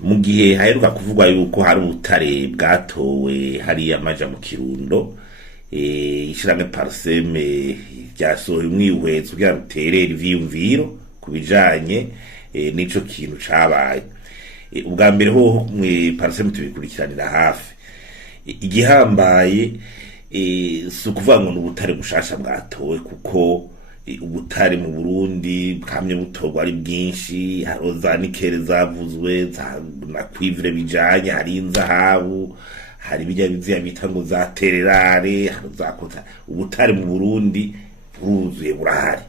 mu gihe haheruka kuvugwa yuko hari ubutare bwatowe hariya amaja mu Kirundo, ishirahamwe Parseme ryasohoye umwihwezo kugira ruterere ivyiyumviro kubijanye n'ico kintu cabaye. Ubwa mbere ho Parseme tubikurikiranira hafi. Igihambaye si ukuvuga ngo n'ubutare bushasha bwatowe, kuko ubutare mu Burundi bwamye butorwa ari bwinshi. Hariho za nikele zavuzwe, na cuivre bijanye, hari inzahabu, hari bijya biziya bita ngo za tererare, za kota. Ubutare mu Burundi buruzuye burahari,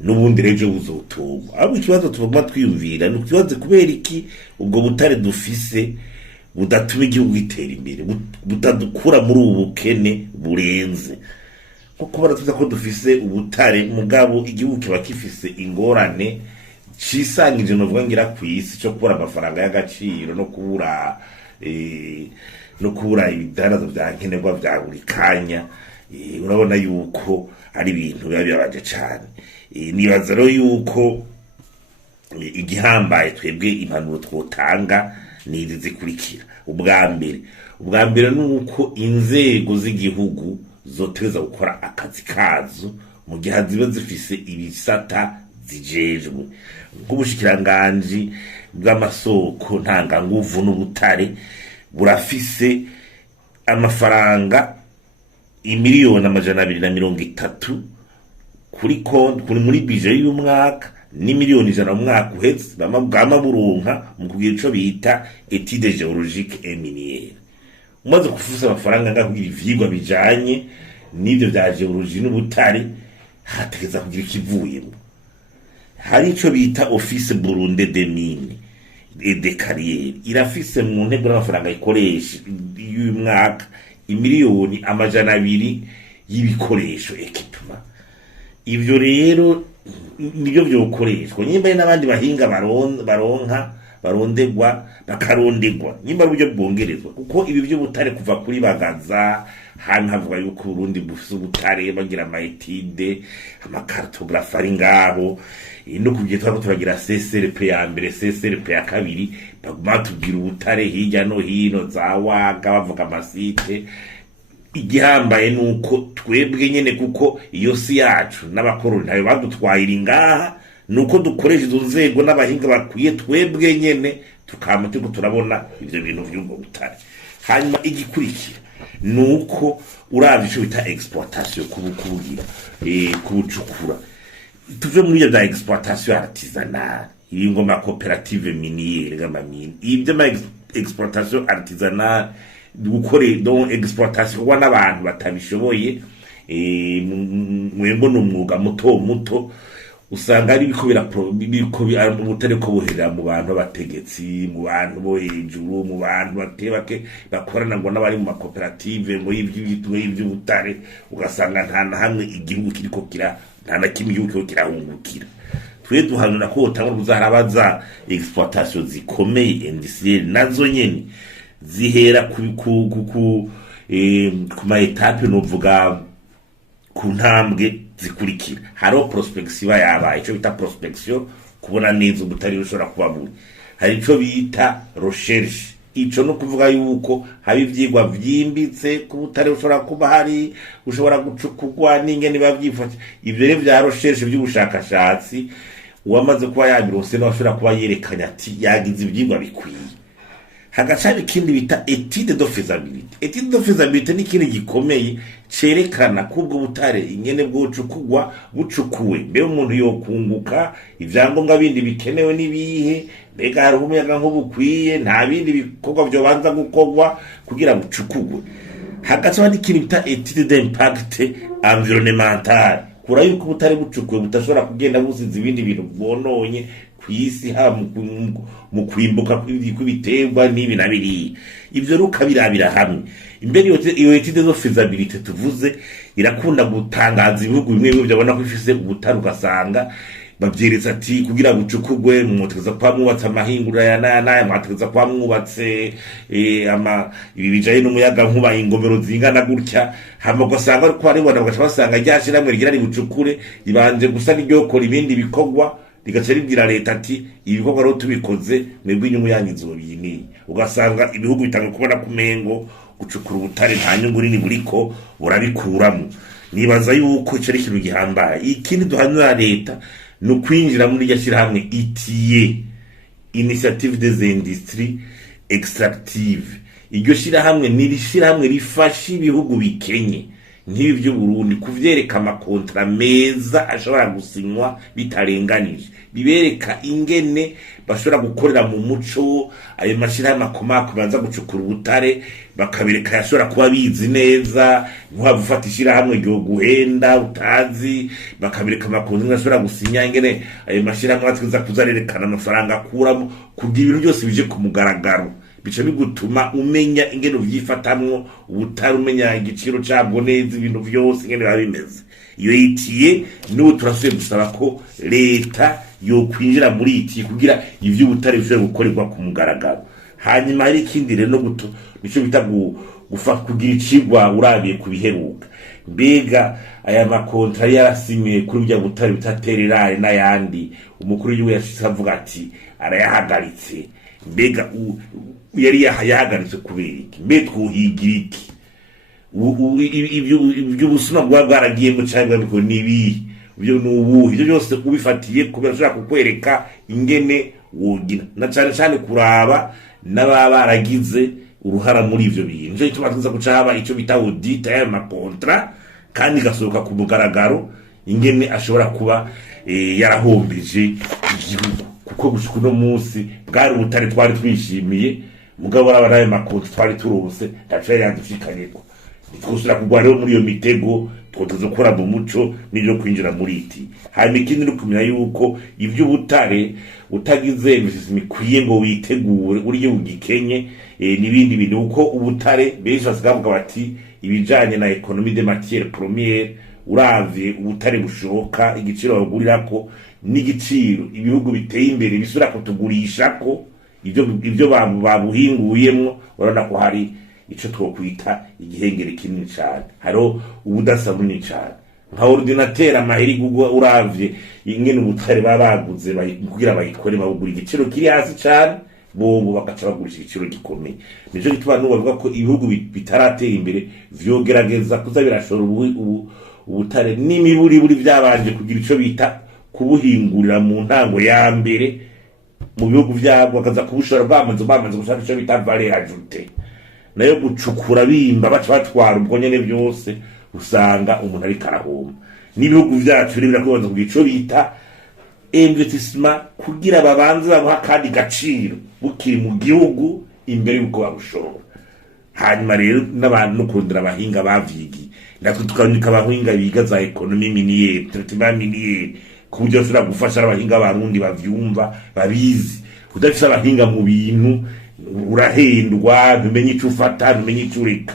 n'ubundi reje buzotorwa. Abo ikibazo tuvuma twiyumvira ni ikibazo kubera iki ubwo butare dufise budatuma igihugu gitera imbere, butadukura muri ubu bukene burenze. Kuko baratuza ko dufise ubutare mugabo igihugu kiba kifise ingorane cisangije no vuga ngira kwisi cyo kubura amafaranga y'agaciro no kubura ibidarazo bya nkenerwa bya buri kanya. Urabona yuko ari ibintu biba byabaje cyane. Nibaza rero yuko igihambaye twebwe impanuro twotanga ni zikurikira. Ubwa mbere nuko inzego z'igihugu zoteza gukora akazi kazo mu gihe ziba zifise ibisata zijejwe, nk'ubushikiranganje bw'amasoko ntanganguvu n'ubutare burafise amafaranga imiliyoni 230 kuri muri budget y'umwaka, ni miliyoni 100 mu mwaka uhetse bama buronka mu kugira ico bita étude géologique et minière. Umaze kufusa amafaranga ngakugira ivyigwa bijanye n'ivyo vya geology n'ubutare, hategeza kugira ikivuyemo. Hari ico bita Office Burundi des Mines et des Carrières, irafise mu ntego n'amafaranga ikoresha y'uyu mwaka imiliyoni 200 y'ibikoresho equipment. Ivyo rero nibyo byokoreshwa nyimba n'abandi bahinga barondegwa bakarondegwa nyimba uburyo bwongerezwa, kuko ibi byo butare kuva kuri bagaza hano havuga yuko Burundi bufise ubutare bagira amaetide amakartografe ari ngaho, no kugiye turagira CSRP ya mbere CSRP ya kabiri baguma tugira ubutare hirya no hino za waga bavuga amasite. Igihambaye nuko twebwe nyene, kuko iyo si yacu n'abakoroni ntayo badutwayira ngaha, nuko dukoresha izo nzego n'abahinga bakwiye twebwe nyene tukamutego turabona ivyo bintu vy'ubwo butare. Hanyuma igikurikira nuko uravye ico bita exploitation kubugira kubucukura, tuve muri ya exploitation artisanale, iringo ma coopérative minière gamamine, ibyo ma exploitation artisanale gukore donc exploitation kwa n'abantu batabishoboye, mwembo n'umwuga muto usanga ari biko ubutare ko buhera mu bantu bategetsi, mu bantu bo hejuru, mu bantu batebake bakorana ngo n'abari mu makoperative ngo ivy'ubutare, ugasanga nta na hamwe igihugu kiriko nta na kimwe igihugu kiriko kirahungukira. Twe duhanura ko utangwa kuzarabaza exploitation zikomeye industrielle nazo nyene zihera ku ma etape novuga ku ntambwe zikurikira. Haro prospection yabaye, ico bita prospection kubona neza ubutari rushobora kuba muri. Hari ico bita recherche, ico no kuvuga yuko habi ivyigwa vyimbitse ku butare ushobora kuba hari, ushobora gucukugwa n'ingene bavyifata. Ivyo rero vya recherche by'ubushakashatsi uwamaze kuba yabirose no ashobora kuba yerekanya ati yagize ivyigwa bikwiye. Hagacari ikindi bita étude de faisabilité. Étude de faisabilité ni kintu gikomeye cerekana kubwo butare ingene bwocukugwa bucukuwe, mbe umuntu yokunguka, ivyangombwa bindi bikenewe nibihe, mbega hari umuyaga nk'ubukwiye, nta bindi bikorwa byo banza gukogwa kugira bucukugwe. Hagacari ikindi bita étude d'impact environnemental, kura yuko butare bucukuwe butashobora kugenda busize ibindi bintu bononye kwisi ha mu kwimbuka kw'ibiterwa n'ibi na biri. Ivyo rukabirabira hamwe. Imbere iyo étude de faisabilité tuvuze irakunda gutangaza ibihugu bimwe byabona ko ifise ubutari, ugasanga bavyereza ati kugira bucukugwe mutegeza kwa mwubatse amahingura ya naya mwategeza kwa mwubatse ibi bijaye n'umuyaga nkuba ingomero zingana gutya, hama ugasanga ko ari bona bagasanga ryashiramwe rigira ari bucukure ibanje gusa n'iryo kora ibindi bikogwa rigaca ribwira leta ati ibikorwa rero tubikoze mwebwe inyungu yanyu izobini, ugasanga ibihugu bitanga kubona kumengo gucukura ubutare nta nyungu nini buriko burabikuramo. Nibaza yuko ico ari ikintu gihambaye. Ikindi duhanura leta no kwinjira muri iryo shirahamwe ITIE, Initiative des Industries Extractives. Iryo shirahamwe ni ishirahamwe rifasha ibihugu bikenye nk'ibi by'u Burundi kuvyereka amakontra meza ashobora gusinywa bitarenganije, bibereka ingene bashobora gukorera mu muco. Ayo mashirahamwe akomako baza gucukura ubutare bakabereka yashobora kuba bizi neza, nko gufata ishirahamwe ryo guhenda utazi, bakabereka amakontra ashobora gusinya, ingene ayo mashirahamwe atwiza kuzarerekana amafaranga akuramo, kugira ibintu byose bije ku mugaragaro. Bica bigutuma umenya ingene uvyifatamwo ubutari, umenya igiciro cabwo neza, ibintu vyose ingene biba bimeze. Iyo ITIE n'ubu turasubiye gusaba ko leta yo kwinjira muri ITIE kugira ivyo ubutari bishobora gukorerwa ku mugaragaro. Hanyuma hari ikindi rero nico bita kugira icigwa urabiye kubiheruka. Mbega aya makontra yarasimiye kuri bya butari bitatererare n'ayandi, umukuru w'igihugu yashitse avuga ati arayahagaritse. Mbega yari yahagaritse kubera iki? Mbe twuhigira iki? Ibyo busuma bwaragiye mu cyangwa biko nibi byo nubu ibyo byose ubifatiye kubera ushaka kukwereka ingene wogira, na cyane kuraba n'ababa baragize uruhara muri ivyo bintu. Nje ituma tuza gucaba ico bita audit ya makontra, kandi gasohoka ku mugaragaro ingene ashobora kuba yarahombeje igihugu, kuko gushika no munsi bwari ubutare twari twishimiye, mugabo abaraye makontra twari turose ndaca yandushikanyeko. Twusura kugwa rero muri iyo mitego twotozo kora mu muco n'ibyo kwinjira muri ITIE. Hanyuma ikindi no kumenya yuko ivyo ubutare utagize imikwiye ngo witegure uriye ugikenye n'ibindi bintu, uko ubutare benshi basigavuga bati ibijanye na economie des matières premières, uravye ubutare bushoka igiciro bagurirako n'igiciro ibihugu biteye imbere bisura kutugurishako ivyo babuhinguyemwo, urabona ko hari ico twokwita igihengere kinini cyane. Haro ubudasa bunini cyane nka ordinateur amaheri gugwa, uravye ingene ubutare babaguze kugira bayikore babugura igiciro kiri hasi cyane, bobo bakaca bagurisha igiciro gikomeye. Nico gituma bavuga ko ibihugu bitaratera imbere vyogerageza kuza birashora ubutare n'imiburi buri byabanje kugira ico bita kubuhingurira mu ntango ya mbere mu bihugu byabo, bakaza kubushora bamaze gushaka ico bita valeur ajoutée, nayo gucukura bimba baca batwara ubwo nyene byose, usanga umuntu ari karahoma. N'ibihugu byacu biri birakubanza kugira ico bita investissement kugira babanze bamuha kandi gaciro bukiri mu gihugu imbere y'uko babushora. Hanyuma rero n'abantu no kurondera abahinga bavyigi, natwe tukandika abahinga biga za economie minière, traitement minière, kuburyo bashobora gufasha abahinga barundi bavyumva babizi. Udafise abahinga mu bintu urahendwa, ntumenye ico ufata, ntumenye ico ureka.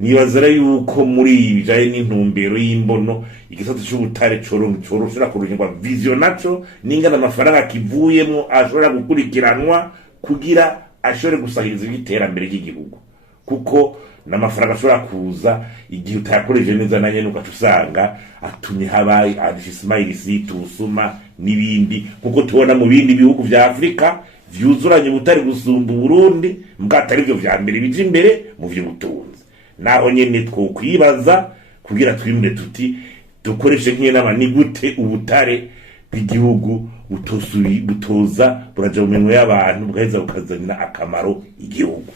Nibaza yuko muri ibijaye n'intumbero y'imbono igisata cy'ubutare coroshora kurunywa vision naco n'ingana amafaranga kivuyemo ashobora gukurikiranwa kugira ashobore gusahiriza ibiterambere ry'igihugu, kuko n'amafaranga ashobora kuza igihe utayakoreje neza nanye nuko usanga atumye habaye adishissement illicite, usuma n'ibindi, kuko tubona mu bindi bihugu vya Afrika vyuzuranye ubutare gusumba Burundi, mbwatari byo vya mbere bije imbere mu vy'ubutunzi. Naho nyene twokwibaza kugira twimure tuti dukoreshe nk'inama ni gute ubutare bw'igihugu butoza buraja mu minwe y'abantu bugaheza bukazanira akamaro igihugu.